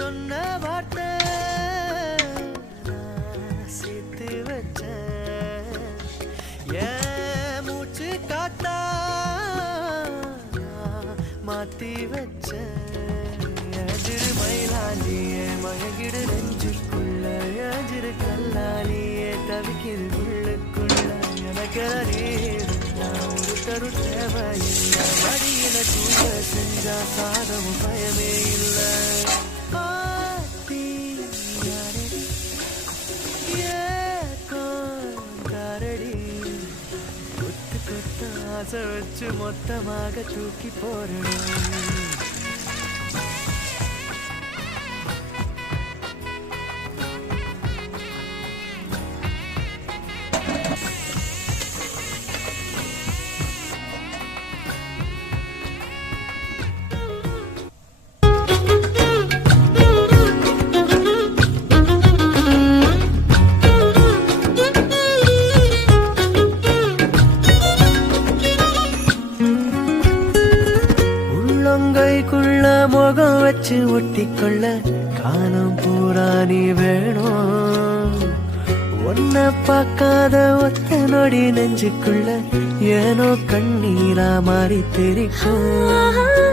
சொன்ன வார்த்தை சேர்த்து வச்ச ஏன் மூச்சு காத்தா மாத்தி வச்ச எதிர் மயிலாண்டியே மயங்கிடு நெஞ்சுக்குள்ள எதிர் கல்லாலியே தவிக்கிது உள்ளுக்குள்ள எனக்கு ஒரு தரு தேவையில்லை மடியில தூங்க செஞ்சா சாதமும் பயமே இல்லை ஆசை வச்சு மொத்தமாக தூக்கி போறணும் கைக்குள்ள முகம் வச்சு ஒட்டிக்கொள்ள காலம் பூரா நீ வேணும் ஒன்ன பார்க்காத ஒத்த நொடி நெஞ்சுக்குள்ள ஏனோ கண்ணீரா மாறி தெரிக்கும்